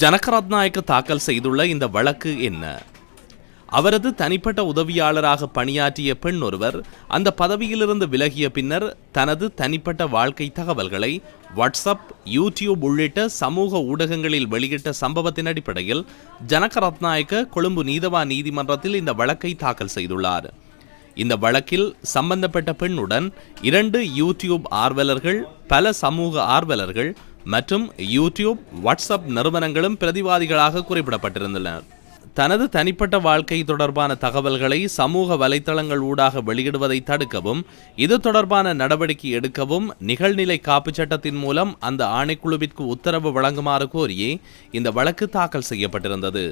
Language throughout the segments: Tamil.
ஜனக ரத்நாயக்க தாக்கல் செய்துள்ள இந்த வழக்கு என்ன? அவரது தனிப்பட்ட உதவியாளராக பணியாற்றிய பெண் ஒருவர் அந்த பதவியிலிருந்து விலகிய பின்னர் தனது தனிப்பட்ட வாழ்க்கை தகவல்களை வாட்ஸ்அப், யூடியூப் உள்ளிட்ட சமூக ஊடகங்களில் வெளியிட்ட சம்பவத்தின் அடிப்படையில் ஜனக ரத்நாயக்க கொழும்பு நீதவான் நீதிமன்றத்தில் இந்த வழக்கை தாக்கல் செய்துள்ளார். இந்த வழக்கில் சம்பந்தப்பட்ட பெண்ணுடன் 2 யூடியூப் ஆர்வலர்கள், பல சமூக ஆர்வலர்கள் மற்றும் யூடியூப், வாட்ஸ்அப் நிறுவனங்களும் பிரதிவாதிகளாக குறிப்பிடப்பட்டிருந்தனர். தனது தனிப்பட்ட வாழ்க்கை தொடர்பான தகவல்களை சமூக வலைத்தளங்கள் ஊடாக வெளியிடுவதை தடுக்கவும், இது தொடர்பான நடவடிக்கை எடுக்கவும் நிகழ்நிலை காப்புச் சட்டத்தின் மூலம் அந்த ஆணைக்குழுவிற்கு உத்தரவு வழங்குமாறு கோரியே இந்த வழக்கு தாக்கல் செய்யப்பட்டிருந்தது.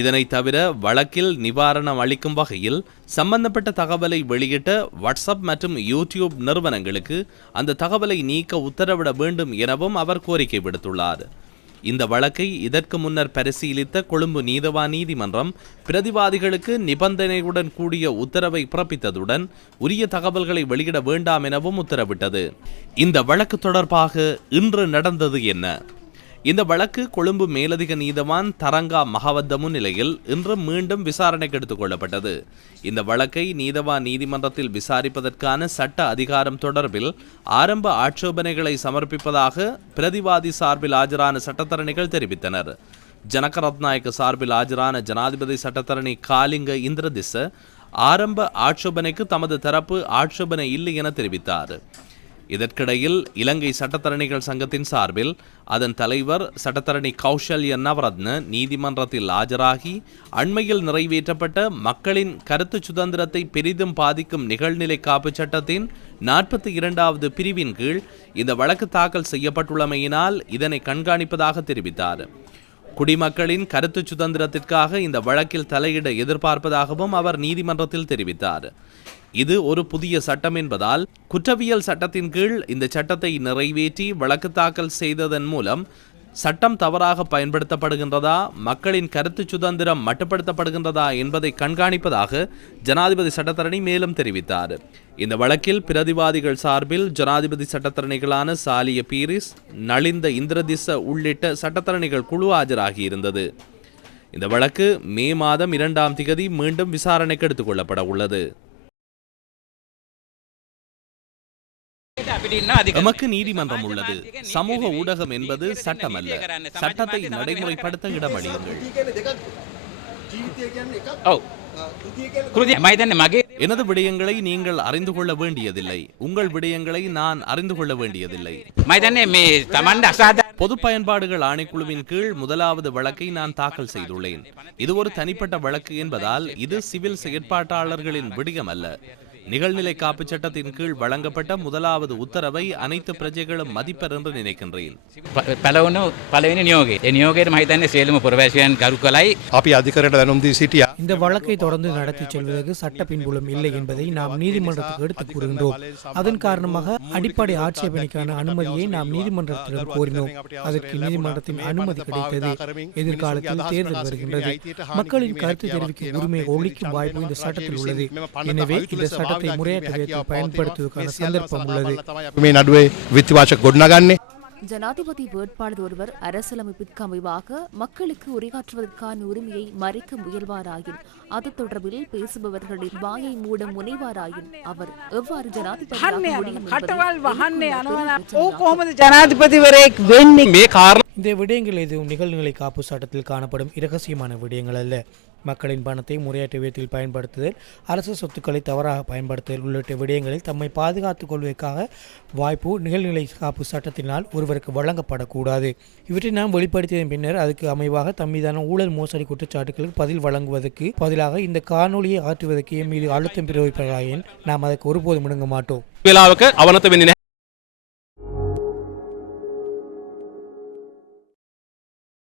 இதனை தவிர வழக்கில் நிவாரணம் அளிக்கும் வகையில் சம்பந்தப்பட்ட தகவலை வெளியிட்ட வாட்ஸ்அப் மற்றும் யூடியூப் நிறுவனங்களுக்கு அந்த தகவலை நீக்க உத்தரவிட வேண்டும் எனவும் அவர் கோரிக்கை விடுத்துள்ளார். இந்த வழக்கை இதற்கு முன்னர் பரிசீலித்த கொழும்பு நீதவான் நீதிமன்றம் பிரதிவாதிகளுக்கு நிபந்தனையுடன் கூடிய உத்தரவை பிறப்பித்ததுடன் உரிய தகவல்களை வெளியிட வேண்டாம் எனவும் உத்தரவிட்டது. இந்த வழக்கு தொடர்பாக இன்று நடந்தது என்ன? இந்த வழக்கு கொழும்பு மேலதிக நீதவான் தரங்கா மகவத்த முன்னிலையில் இன்று மீண்டும் விசாரணைக்கு எடுத்துக் கொள்ளப்பட்டது. இந்த வழக்கை நீதவான் நீதிமன்றத்தில் விசாரிப்பதற்கான சட்ட அதிகாரம் தொடர்பில் ஆரம்ப ஆட்சேபனைகளை சமர்ப்பிப்பதாக பிரதிவாதி சார்பில் ஆஜரான சட்டத்தரணிகள் தெரிவித்தனர். ஜனக ரத்நாயக்க சார்பில் ஆஜரான ஜனாதிபதி சட்டத்தரணி காலிங்க இந்திரதிச ஆரம்ப ஆட்சேபனைக்கு தமது தரப்பு ஆட்சேபனை இல்லை என தெரிவித்தார். இதற்கிடையில் இலங்கை சட்டத்தரணிகள் சங்கத்தின் சார்பில் அதன் தலைவர் சட்டத்தரணி கௌஷல்ய நவரத்ன நீதிமன்றத்தில் ஆஜராகி அண்மையில் நிறைவேற்றப்பட்ட மக்களின் கருத்து சுதந்திரத்தை பெரிதும் பாதிக்கும் நிகழ்நிலை காப்புச் சட்டத்தின் 42வது பிரிவின் கீழ் இந்த வழக்கு தாக்கல் செய்யப்பட்டுள்ளமையினால் இதனை கண்காணிப்பதாக தெரிவித்தார். குடிமக்களின் கருத்து சுதந்திரத்திற்காக இந்த வழக்கில் தலையிட எதிர்பார்ப்பதாகவும் அவர் நீதிமன்றத்தில் தெரிவித்தார். இது ஒரு புதிய சட்டம் என்பதால் குற்றவியல் சட்டத்தின் கீழ் இந்த சட்டத்தை நிறைவேற்றி வழக்கு தாக்கல் செய்ததன் மூலம் சட்டம் தவறாக பயன்படுத்தப்படுகின்றதா, மக்களின் கருத்து சுதந்திரம் மட்டுப்படுத்தப்படுகின்றதா என்பதை கண்காணிப்பதாக ஜனாதிபதி சட்டத்தரணி மேலும் தெரிவித்தார். இந்த வழக்கில் பிரதிவாதிகள் சார்பில் ஜனாதிபதி சட்டத்தரணிகளான சாலிய பீரிஸ், நளிந்த இந்திரதிச உள்ளிட்ட சட்டத்தரணிகள் குழு ஆஜராகியிருந்தது. இந்த வழக்கு மே மாதம் 2ஆம் திகதி மீண்டும் விசாரணைக்கு எடுத்துக் கொள்ளப்பட உள்ளது. நமக்கு நீதிமன்றம் உள்ளது. சமூக ஊடகம் என்பது சட்டம் அல்ல. சட்டத்தை நடைமுறைப்படுத்த இடமளியுங்கள். எனது விடயங்களை நீங்கள் அறிந்து கொள்ள வேண்டியதில்லை. உங்கள் விடயங்களை நான் அறிந்து கொள்ள வேண்டியதில்லை. பொது பயன்பாடுகள் ஆணைக்குழுவின் கீழ் 1வது வழக்கை நான் தாக்கல் செய்துள்ளேன். இது ஒரு தனிப்பட்ட வழக்கு என்பதால் இது சிவில் செயற்பாட்டாளர்களின் விடயம் அல்ல. நிகழ்நிலை காப்புச் சட்டத்தின் கீழ் வழங்கப்பட்ட 1வது உத்தரவை அனைத்து பிரஜைகளும் மதிப்பர் என்று நினைக்கின்றேன். இந்த வழக்கை தொடர்ந்து நடத்தி செல்வதற்கு சட்ட பின்புலம் இல்லை என்பதை நாம் நீதிமன்றத்துக்கு எடுத்துக் கூறுகின்றோம். அதன் காரணமாக அடிப்படை ஆட்சேபனைக்கான அனுமதியை நாம் நீதிமன்றத்திடம் கோரினோம். அதற்கு நீதிமன்றத்தின் அனுமதி கிடைத்தது. எதிர்காலத்தில் தேர்தல் வருகின்றது. மக்களின் கருத்து தெரிவிக்கும் உரிமையை ஒழிக்கும் வாய்ப்பு இந்த சட்டத்தில் உள்ளது. எனவே இந்த சட்டத்தை முறையற்ற விதத்தில் பயன்படுத்துவதற்கான சந்தர்ப்பம் உள்ளது. ஜனாதிபதி வேட்பாளர் ஒருவர் அரசியலமைப்பிற்கு அமைவாக மக்களுக்கு உரையாற்றுவதற்கான உரிமையை மறைக்க முயல்வாராயின், அது தொடர்பில் பேசுபவர்களின் வாயை மூட முனைவாராயின் அவர் எவ்வாறு இந்த விடயங்கள் எதுவும் நிகழ்நிலை காப்பு சட்டத்தில் காணப்படும் இரகசியமான விடயங்கள் அல்ல. மக்களின் பணத்தை முறையற்ற விதத்தில் பயன்படுத்துதல், அரசு சொத்துக்களை தவறாக பயன்படுத்துதல் உள்ளிட்ட விடயங்களில் தம்மை பாதுகாத்துக் கொள்வதற்காக வாய்ப்பு நிகழ்நிலை காப்பு சட்டத்தினால் ஒருவருக்கு வழங்கப்படக்கூடாது. இவற்றை நாம் வெளிப்படுத்தியதன் பின்னர் அதுக்கு அமைவாக தம்மீதான ஊழல் மோசடி குற்றச்சாட்டுகளுக்கு பதில் வழங்குவதற்கு பதிலாக இந்த காணொலியை ஆற்றுவதற்கு என் மீது அழுத்தம் பிரயோகிப்பதாயின் நாம் அதற்கு ஒருபோதும் முடங்க மாட்டோம். වෙලාවක අවනත වෙන්නේ